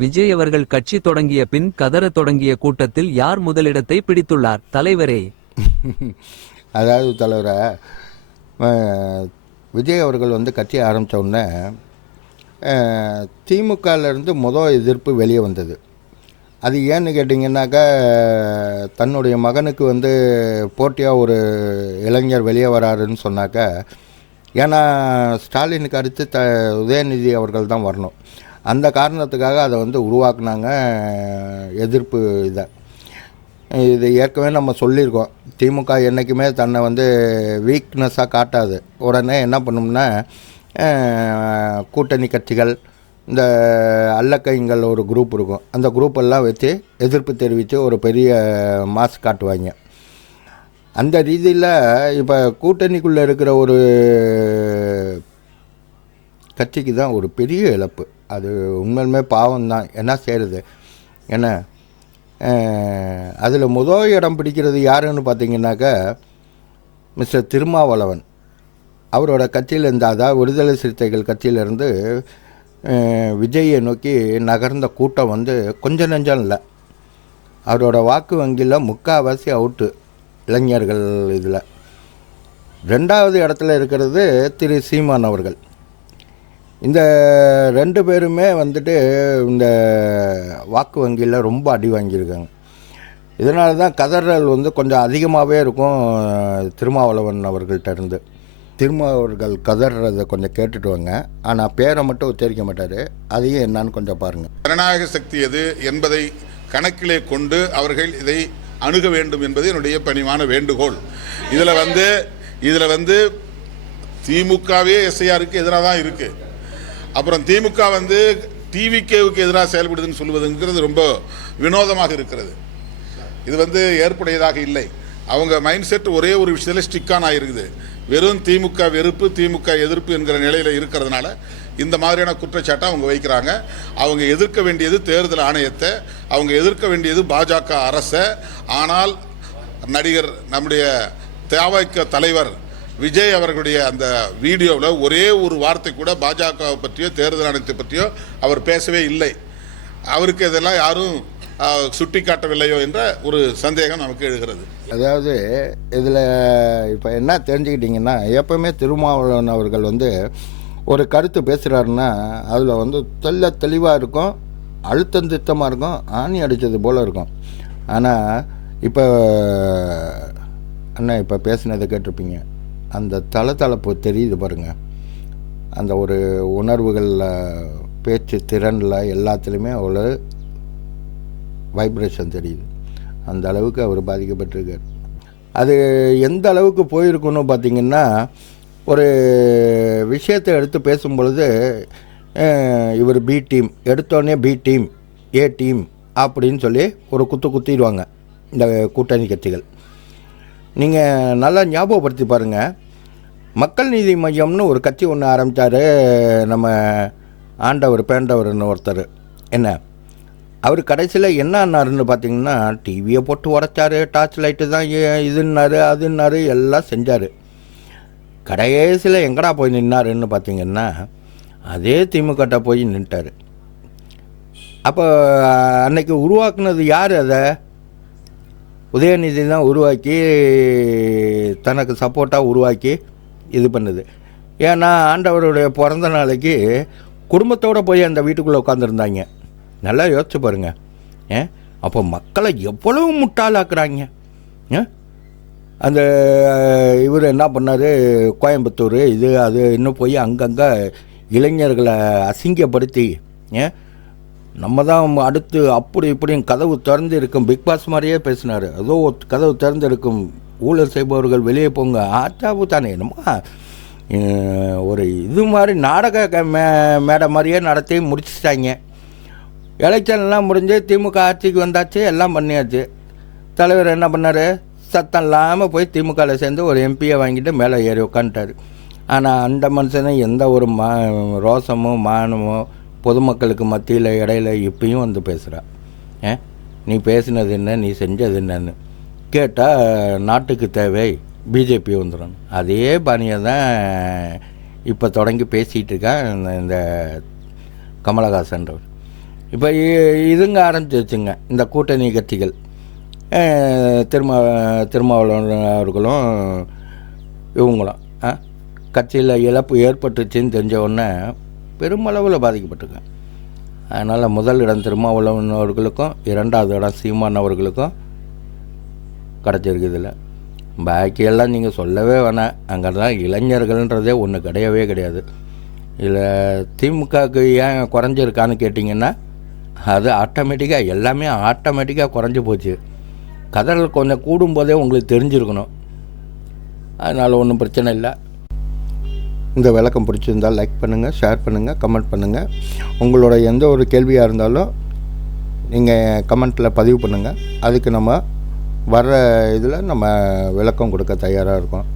விஜய் அவர்கள் கட்சி தொடங்கிய பின் கதற தொடங்கிய கூட்டத்தில் யார் முதலிடத்தை பிடித்துள்ளார்? தலைவரே. அதாவது தலைவரை விஜய் அவர்கள் வந்து கட்சி ஆரம்பித்த உடனே திமுகலேருந்து முதல் எதிர்ப்பு வெளியே வந்தது. அது ஏன்னு கேட்டிங்கன்னாக்கா தன்னுடைய மகனுக்கு வந்து போட்டியாக ஒரு இளைஞர் வெளியே வராருன்னு சொன்னாக்கா ஏன்னா ஸ்டாலினுக்கு அடுத்து த உதயநிதி அவர்கள் தான் வரணும். அந்த காரணத்துக்காக அதை வந்து உருவாக்குனாங்க எதிர்ப்பு இதை. இது ஏற்கனவே நம்ம சொல்லியிருக்கோம். திமுக என்றைக்குமே தன்னை வந்து வீக்னஸாக காட்டாது. உடனே என்ன பண்ணும்னா கூட்டணி கட்சிகள் இந்த அல்லக்கைங்கள் ஒரு குரூப் இருக்கும். அந்த குரூப்பெல்லாம் வச்சு எதிர்ப்பு தெரிவித்து ஒரு பெரிய மாஸ் காட்டுவாங்க. அந்த ரீதியில் இப்போ கூட்டணிக்குள்ளே இருக்கிற ஒரு கட்சிக்கு தான் ஒரு பெரிய இழப்பு. அது உண்மையுமே பாவம் தான் என்ன செய்கிறது என்ன? அதில் முதல் இடம் பிடிக்கிறது யாருன்னு பார்த்தீங்கன்னாக்கா மிஸ்டர் திருமாவளவன். அவரோட கட்சியிலேருந்து அதாவது விடுதலை சிறுத்தைகள் கட்சியிலேருந்து விஜயை நோக்கி நகர்ந்த கூட்டம் வந்து கொஞ்சம் நெஞ்சம் இல்லை. அவரோட வாக்கு வங்கியில் முக்கால்வாசி அவுட்டு இளைஞர்கள் இதில். ரெண்டாவது இடத்துல இருக்கிறது திரு சீமான் அவர்கள். இந்த ரெண்டு பேருமே வந்துட்டு இந்த வாக்கு வங்கியில் ரொம்ப அடி வாங்கியிருக்காங்க. இதனால தான் கதறல் வந்து கொஞ்சம் அதிகமாகவே இருக்கும் திருமாவளவன் அவர்கள்ட்ட இருந்து. திருமாவர்கள் கதறதை கொஞ்சம் கேட்டுட்டு வாங்க. ஆனால் பேரை மட்டும் உச்சரிக்க மாட்டார். அதையும் என்னான்னு கொஞ்சம் பாருங்கள் ஜனநாயக சக்தி எது என்பதை கணக்கிலே கொண்டு அவர்கள் இதை அணுக வேண்டும் என்பது என்னுடைய பணிவான வேண்டுகோள். இதில் வந்து இதில் வந்து திமுகவே எஸ்ஐஆருக்கு எதிராக தான் இருக்குது அப்புறம் திமுக வந்து டிவிகேவுக்கு எதிராக செயல்படுதுன்னு சொல்வதுங்கிறது ரொம்ப வினோதமாக இருக்கிறது. இது வந்து ஏற்புடையதாக இல்லை. அவங்க மைண்ட் செட் ஒரே ஒரு விஷயத்தில் ஸ்டிக்கான ஆகிருக்குது வெறும் திமுக வெறுப்பு திமுக எதிர்ப்பு என்கிற நிலையில் இருக்கிறதுனால இந்த மாதிரியான குற்றச்சாட்டை அவங்க வைக்கிறாங்க. அவங்க எதிர்க்க வேண்டியது தேர்தல் ஆணையத்தை அவங்க எதிர்க்க வேண்டியது பாஜக அரசை. ஆனால் நடிகர் நம்முடைய தேவைக்க தலைவர் விஜய் அவர்களுடைய அந்த வீடியோவில் ஒரே ஒரு வார்த்தை கூட பாஜகவை பற்றியோ தேர்தல் ஆணையத்தை பற்றியோ அவர் பேசவே இல்லை. அவருக்கு இதெல்லாம் யாரும் சுட்டி காட்டவில்லையோ என்ற ஒரு சந்தேகம் நமக்கு எழுகிறது. அதாவது இதில் இப்போ என்ன தெரிஞ்சுக்கிட்டிங்கன்னா எப்பவுமே திருமாவளவன் அவர்கள் வந்து ஒரு கருத்து பேசுகிறாருன்னா அதில் வந்து தெல்ல தெளிவாக இருக்கும் அழுத்தம் திட்டமாக இருக்கும் ஆணி அடித்தது போல் இருக்கும். ஆனால் இப்போ அண்ணா இப்போ பேசினதை கேட்டிருப்பீங்க. அந்த தளத்தளப்பு தெரியுது பாருங்கள் அந்த ஒரு உணர்வுகளில் பேச்சு திறனில் எல்லாத்துலேயுமே அவ்வளோ வைப்ரேஷன் தெரியுது. அந்த அளவுக்கு அவர் பாதிக்கப்பட்டிருக்கார். அது எந்த அளவுக்கு போயிருக்குன்னு பார்த்தீங்கன்னா ஒரு விஷயத்தை எடுத்து பேசும் பொழுது இவர் பி டீம் எடுத்தோடனே பி டீம் ஏ டீம் அப்படின்னு சொல்லி ஒரு குத்து குத்திடுவாங்க. இந்த கூட்டணி கட்சிகள். நீங்கள் நல்லா ஞாபகப்படுத்தி பாருங்கள் மக்கள் நீதி மையம்னு ஒரு கட்சி ஒன்று ஆரம்பித்தார் நம்ம ஆண்டவர் பேண்டவர்னு ஒருத்தர். என்ன? அவர் கடைசியில் என்ன ஆனாருன்னு பார்த்தீங்கன்னா டிவியை போட்டு உடைச்சாரு டார்ச் லைட்டு தான் இ- இதுன்னாரு அதுன்னாரு எல்லாம் செஞ்சார். கடைசியில் எங்கடா போய் நின்னாருன்னு பார்த்தீங்கன்னா அதே திமுகட்ட போய் நின்ட்டார். அப்போ அன்னைக்கு உருவாக்குனது யார் அதை? உதயநிதி தான் உருவாக்கி தனக்கு சப்போர்ட்டாக உருவாக்கி இது பண்ணுது. ஏன்னா ஆண்டவருடைய பிறந்த நாளைக்கு குடும்பத்தோடு போய் அந்த வீட்டுக்குள்ளே உட்காந்துருந்தாங்க நல்லா யோசிச்சு பாருங்க. ஏ அப்போ மக்களை எவ்வளவு முட்டாளாக்குறாங்க. அந்த இவர் என்ன பண்ணார்? கோயம்புத்தூர் இது அது இன்னும் போய் அங்கங்கே இளைஞர்களை அசிங்கப்படுத்தி ஏன் நம்ம தான் அடுத்து அப்படி இப்படியும் கதவு திறந்து இருக்கும் பிக் பாஸ் மாதிரியே பேசினார். ஏதோ கதவு திறந்து இருக்கும் ஊழல் செய்பவர்கள் வெளியே போங்க. ஆச்சாவு தானே. என்னமோ ஒரு இது மாதிரி நாடக க- மே மேடை மாதிரியே நடத்தி முடிச்சிட்டாங்க. எலெக்ஷன்லாம் முடிஞ்சு திமுக ஆட்சிக்கு வந்தாச்சு எல்லாம் பண்ணியாச்சு. தலைவர் என்ன பண்ணார்? சத்தம் இல்லாமல் போய் திமுகவில் சேர்ந்து ஒரு எம்பியை வாங்கிட்டு மேலே ஏறி உட்காந்துட்டார் ஆனால் அந்த மனுஷனை எந்த ஒரு மா ரோசமோ மானமோ பொதுமக்களுக்கு மத்தியில் இடையில இப்பயும் வந்து பேசுகிறா ஏ நீ பேசினது என்ன நீ செஞ்சது என்னன்னு. கேட்டால் நாட்டுக்கு தேவை பிஜேபி வந்துடும் அதே பாணியை தான் இப்போ தொடங்கி பேசிகிட்டு இருக்கா இந்த- கமலஹாசன்றவர் இப்போ இதுங்க ஆரம்பிச்சிருச்சுங்க இந்த கூட்டணி கட்சிகள். திரும திருமா திருமாவளவன் அவர்களும் இவங்களும் ஆ, கட்சியில் இழப்பு ஏற்பட்டுச்சுன்னு தெரிஞ்ச உடனே பெருமளவில் பாதிக்கப்பட்டிருக்கேன். அதனால் முதல் இடம் திருமாவளவன் அவர்களுக்கும் இரண்டாவது இடம் சீமான் அவர்களுக்கும் கிடச்சிருக்கு இதில் பாக்கியெல்லாம் நீங்கள் சொல்லவே வேணாம். அங்கே தான் இளைஞர்கள்ன்றதே ஒன்று கிடையவே கிடையாது. இதில் திமுகவுக்கு ஏன் குறைஞ்சிருக்கான்னு கேட்டிங்கன்னா அது ஆட்டோமேட்டிக்காக எல்லாமே ஆட்டோமேட்டிக்காக குறைஞ்சி போச்சு. கதறல் கொஞ்சம் கூடும்போதே உங்களுக்கு தெரிஞ்சிருக்கணும். அதனால் ஒன்றும் பிரச்சனை இல்லை. இந்த விளக்கம் பிடிச்சிருந்தால் லைக் பண்ணுங்கள் ஷேர் பண்ணுங்கள் கமெண்ட் பண்ணுங்கள் உங்களோட எந்த ஒரு கேள்வியாக இருந்தாலும் நீங்கள் கமெண்ட்டில் பதிவு பண்ணுங்கள் அதுக்கு நம்ம வர்ற இதில் நம்ம விளக்கம் கொடுக்க தயாராக இருக்கோம்.